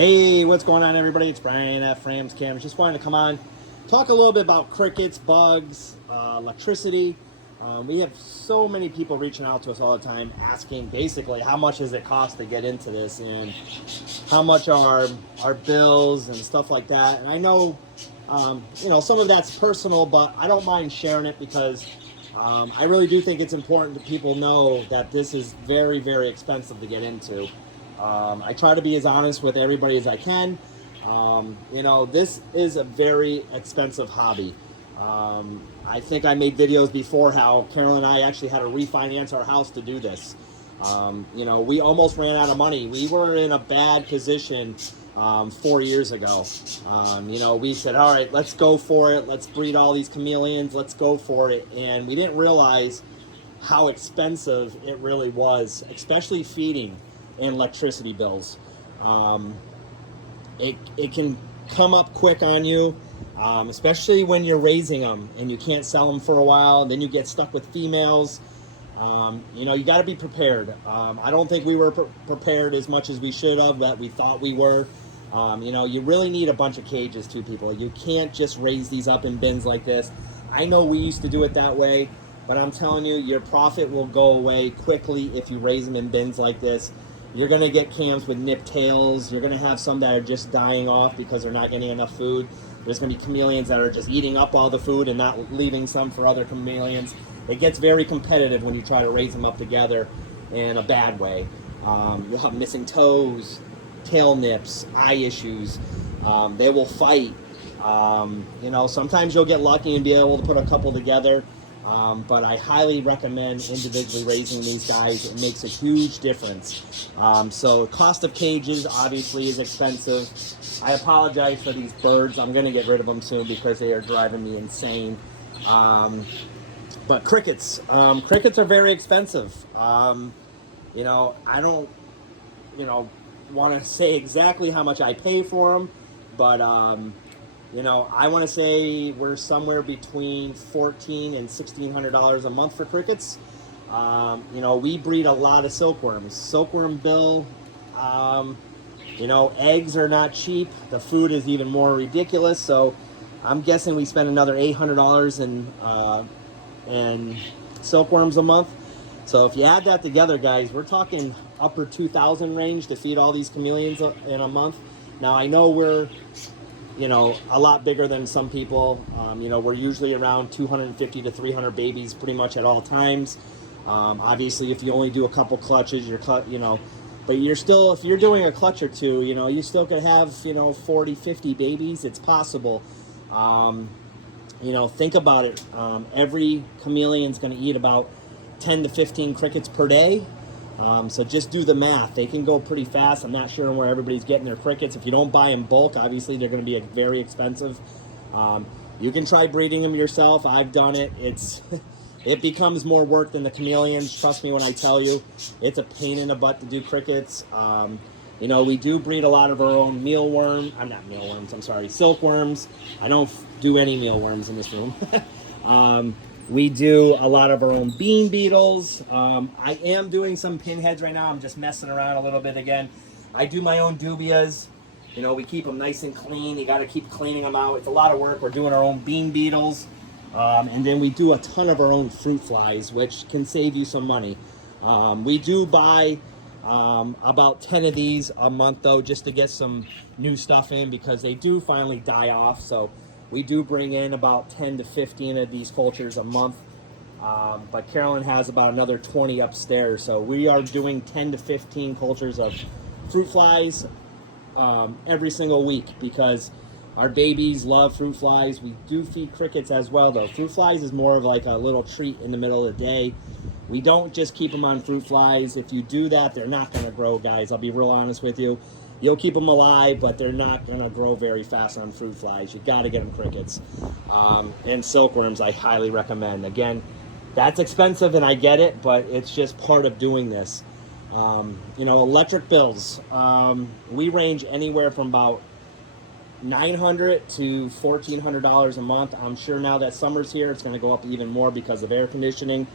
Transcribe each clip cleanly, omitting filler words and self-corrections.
Hey, what's going on, everybody? It's Brian at Frams Cameras. Just wanted to come on, talk a little bit about crickets, bugs, electricity. We have so many people reaching out to us all the time asking basically how much does it cost to get into this and how much are our bills and stuff like that. And I know, some of that's personal, but I don't mind sharing it because I really do think it's important that people know that this is very, very expensive to get into. I try to be as honest with everybody as I can. This is a very expensive hobby. I think I made videos before how Carol and I actually had to refinance our house to do this. We almost ran out of money. We were in a bad position 4 years ago. We said, all right, let's go for it. Let's breed all these chameleons. Let's go for it. And we didn't realize how expensive it really was, especially feeding and electricity bills. It can come up quick on you, especially when you're raising them and you can't sell them for a while, and then you get stuck with females. You got to be prepared. I don't think we were prepared as much as we should have, that we thought we were. You really need a bunch of cages too, people. You can't just raise these up in bins like this. I know we used to do it that way, but I'm telling you, your profit will go away quickly if you raise them in bins like this. You're going to get cams with nipped tails. You're going to have some that are just dying off because they're not getting enough food. There's going to be chameleons that are just eating up all the food and not leaving some for other chameleons. It gets very competitive when you try to raise them up together in a bad way. You'll have missing toes, tail nips, eye issues. They will fight. Sometimes you'll get lucky and be able to put a couple together. But I highly recommend individually raising these guys. It makes a huge difference. So cost of cages obviously is expensive. I apologize for these birds. I'm going to get rid of them soon because they are driving me insane. But crickets are very expensive. I don't, want to say exactly how much I pay for them, but I want to say we're somewhere between $1,400 and $1,600 a month for crickets. We breed a lot of silkworms. Silkworm bill, eggs are not cheap. The food is even more ridiculous. So I'm guessing we spend another $800 in silkworms a month. So if you add that together, guys, we're talking upper 2,000 range to feed all these chameleons in a month. Now I know we're a lot bigger than some people. We're usually around 250 to 300 babies pretty much at all times. Obviously, if you only do a couple clutches, but you're still, if you're doing a clutch or two, you still could have, 40, 50 babies. It's possible. Think about it. Every chameleon's going to eat about 10 to 15 crickets per day. So just do the math. They can go pretty fast. I'm not sure where everybody's getting their crickets. If you don't buy in bulk, obviously they're going to be very expensive. You can try breeding them yourself. I've done it. It becomes more work than the chameleons. Trust me when I tell you. It's a pain in the butt to do crickets. We do breed a lot of our own silkworms. I don't do any mealworms in this room. We do a lot of our own bean beetles. I am doing some pinheads right now. I'm just messing around a little bit again. I do my own dubias. We keep them nice and clean. You got to keep cleaning them out. It's a lot of work. We're doing our own bean beetles. And then we do a ton of our own fruit flies, which can save you some money. We do buy about 10 of these a month, though, just to get some new stuff in because they do finally die off. So we do bring in about 10 to 15 of these cultures a month, but Carolyn has about another 20 upstairs. So we are doing 10 to 15 cultures of fruit flies every single week because our babies love fruit flies. We do feed crickets as well, though. Fruit flies is more of like a little treat in the middle of the day. We don't just keep them on fruit flies. If you do that, they're not going to grow, guys. I'll be real honest with you. You'll keep them alive, but they're not going to grow very fast on fruit flies. You got to get them crickets. And silkworms, I highly recommend. Again, that's expensive, and I get it, but it's just part of doing this. Electric bills. We range anywhere from about $900 to $1,400 a month. I'm sure now that summer's here, it's going to go up even more because of air conditioning.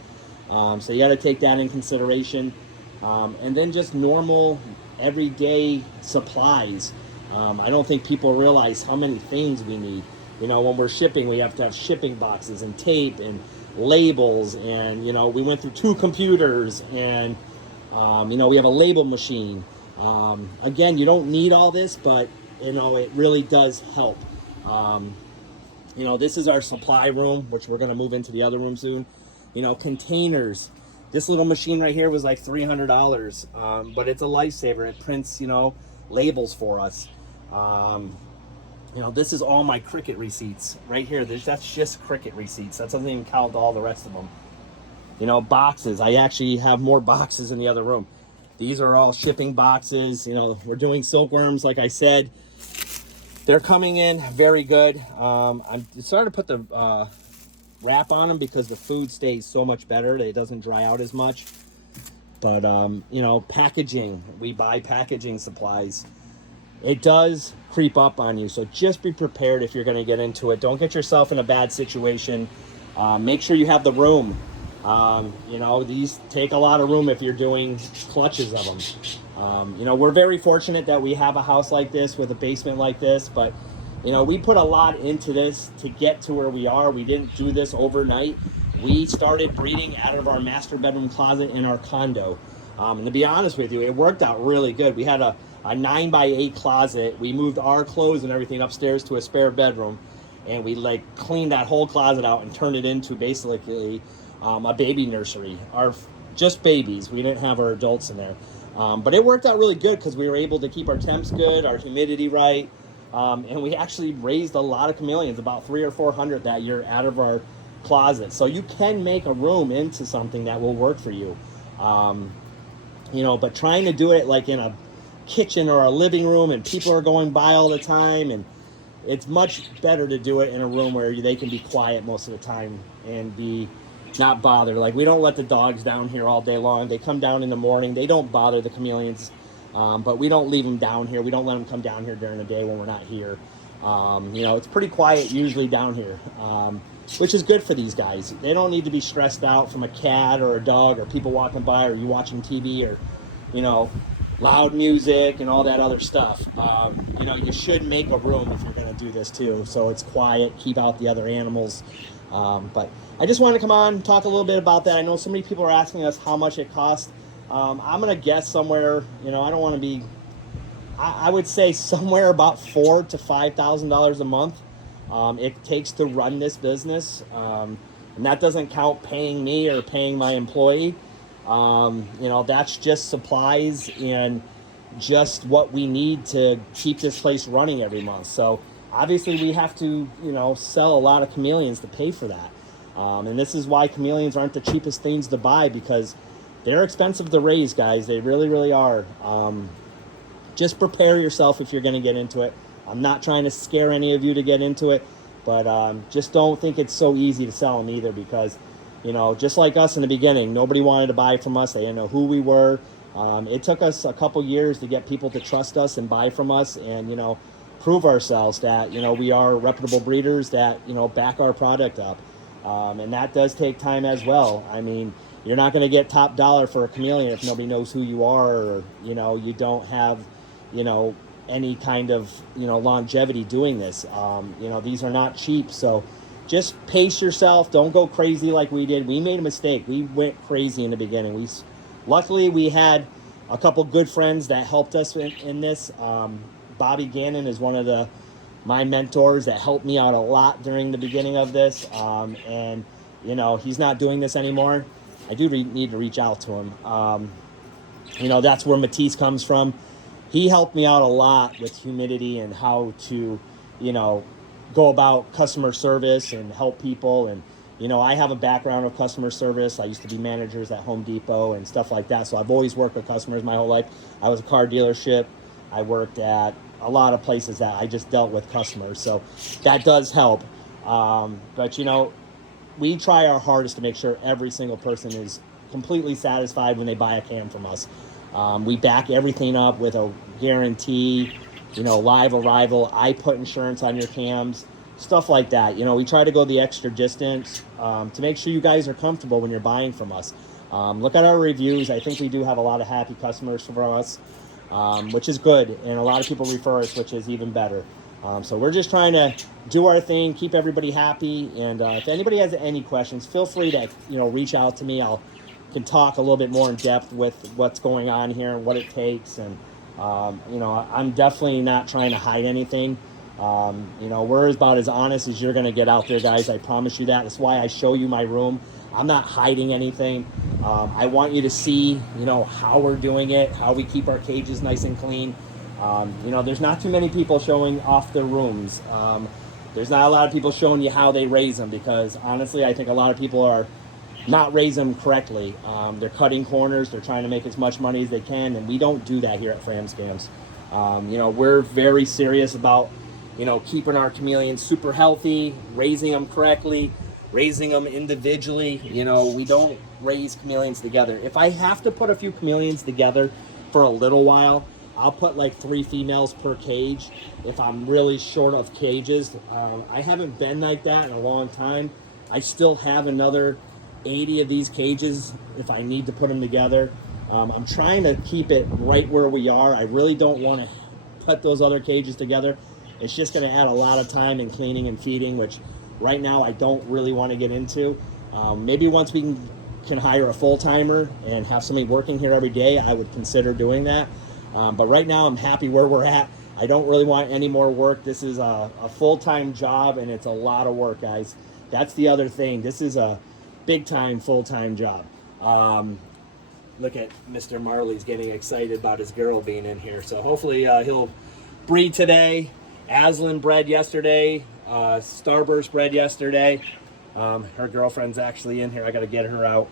So you got to take that in consideration. And then just normal everyday supplies. I don't think people realize how many things we need. You know, when we're shipping, we have to have shipping boxes and tape and labels, and you know, we went through 2 computers, and you know, we have a label machine. Again, you don't need all this, but you know, it really does help. You know, this is our supply room, which we're going to move into the other room soon. You know, containers. This little machine right here was like $300, but it's a lifesaver. It prints, you know, labels for us. You know, this is all my Cricut receipts right here. That's just Cricut receipts. That doesn't even count all the rest of them. You know, boxes. I actually have more boxes in the other room. These are all shipping boxes. You know, we're doing silkworms, like I said. They're coming in very good. I'm starting to put the wrap on them because the food stays so much better. It doesn't dry out as much. But, you know, packaging. We buy packaging supplies. It does creep up on you, so just be prepared if you're going to get into it. Don't get yourself in a bad situation. Make sure you have the room. You know, these take a lot of room if you're doing clutches of them. You know, we're very fortunate that we have a house like this with a basement like this, but you know, we put a lot into this to get to where we are. We didn't do this overnight. We started breeding out of our master bedroom closet in our condo. And to be honest with you, it worked out really good. We had a 9x8 closet. We moved our clothes and everything upstairs to a spare bedroom, and we like cleaned that whole closet out and turned it into basically a baby nursery. Just babies. We didn't have our adults in there. But it worked out really good because we were able to keep our temps good, our humidity right, and we actually raised a lot of chameleons, about 300 or 400 that year out of our closet. So you can make a room into something that will work for you. You know, but trying to do it like in a kitchen or a living room and people are going by all the time, and it's much better to do it in a room where they can be quiet most of the time and be not bothered. Like, we don't let the dogs down here all day long. They come down in the morning. They don't bother the chameleons, but we don't leave them down here. We don't let them come down here during the day when we're not here. You know, it's pretty quiet usually down here, which is good for these guys. They don't need to be stressed out from a cat or a dog or people walking by or you watching TV or, you know, loud music and all that other stuff. You know, you should make a room if you're going to do this too, so it's quiet, keep out the other animals. But I just wanted to come on and talk a little bit about that. I know so many people are asking us how much it costs. I'm going to guess somewhere, you know, I don't want to be, I would say somewhere about $4,000 to $5,000 a month. It takes to run this business, and that doesn't count paying me or paying my employee. You know, that's just supplies and just what we need to keep this place running every month. So obviously we have to, you know, sell a lot of chameleons to pay for that. And this is why chameleons aren't the cheapest things to buy, because they're expensive to raise, guys. They really, really are. Just prepare yourself if you're going to get into it. I'm not trying to scare any of you to get into it, but just don't think it's so easy to sell them either, because, you know, just like us in the beginning, nobody wanted to buy from us. They didn't know who we were. It took us a couple years to get people to trust us and buy from us and, you know, prove ourselves that, you know, we are reputable breeders that, you know, back our product up. And that does take time as well. I mean, you're not going to get top dollar for a chameleon if nobody knows who you are, or, you know, you don't have, you know, any kind of, you know, longevity doing this. You know, these are not cheap. So just pace yourself. Don't go crazy like we did. We made a mistake. We went crazy in the beginning. Luckily we had a couple good friends that helped us in this. Bobby Gannon is one of my mentors that helped me out a lot during the beginning of this. And, you know, he's not doing this anymore. I do need to reach out to him. You know, that's where Matisse comes from. He helped me out a lot with humidity and how to, you know, go about customer service and help people. And, you know, I have a background of customer service. I used to be managers at Home Depot and stuff like that. So I've always worked with customers my whole life. I was a car dealership. I worked at a lot of places that I just dealt with customers. So that does help. But, you know, we try our hardest to make sure every single person is completely satisfied when they buy a cam from us. We back everything up with a guarantee, you know, live arrival. I put insurance on your cams, stuff like that. You know, we try to go the extra distance to make sure you guys are comfortable when you're buying from us. Look at our reviews. I think we do have a lot of happy customers from us. which is good. And a lot of people refer us, which is even better. So we're just trying to do our thing, keep everybody happy. And if anybody has any questions, feel free to reach out to me. I'll can talk a little bit more in depth with what's going on here and what it takes. And I'm definitely not trying to hide anything. We're about as honest as you're going to get out there, guys. I promise you that. That's why I show you my room. I'm not hiding anything. I want you to see, how we're doing it, how we keep our cages nice and clean. There's not too many people showing off their rooms. There's not a lot of people showing you how they raise them, because honestly, I think a lot of people are not raising them correctly. They're cutting corners. They're trying to make as much money as they can, and we don't do that here at Fram Scams. We're very serious about, keeping our chameleons super healthy, raising them correctly, raising them individually. We don't raise chameleons together. If I have to put a few chameleons together for a little while, I'll put like 3 females per cage if I'm really short of cages. I haven't been like that in a long time. I still have another 80 of these cages if I need to put them together. I'm trying to keep it right where we are. I really don't want to put those other cages together. It's just going to add a lot of time in cleaning and feeding, which right now I don't really want to get into. Maybe once we can hire a full-timer and have somebody working here every day, I would consider doing that. But right now I'm happy where we're at. I don't really want any more work. This is a full-time job, and it's a lot of work, guys. That's the other thing. This is a big-time, full-time job. Look at Mr. Marley's getting excited about his girl being in here. So hopefully he'll breed today. Aslan bred yesterday. Starburst bred yesterday. Her girlfriend's actually in here. I got to get her out.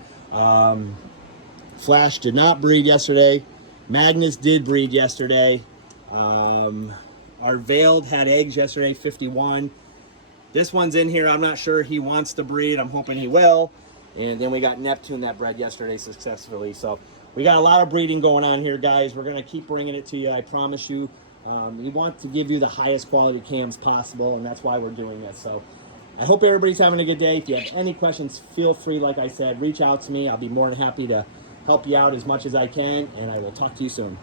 Flash did not breed yesterday. Magnus did breed yesterday. Our Veiled had eggs yesterday, 51. This one's in here. I'm not sure he wants to breed. I'm hoping he will. And then we got Neptune that bred yesterday successfully. So we got a lot of breeding going on here, guys. We're going to keep bringing it to you. I promise you. We want to give you the highest quality cams possible, and that's why we're doing this. So I hope everybody's having a good day. If you have any questions, feel free, like I said, reach out to me. I'll be more than happy to help you out as much as I can, and I will talk to you soon.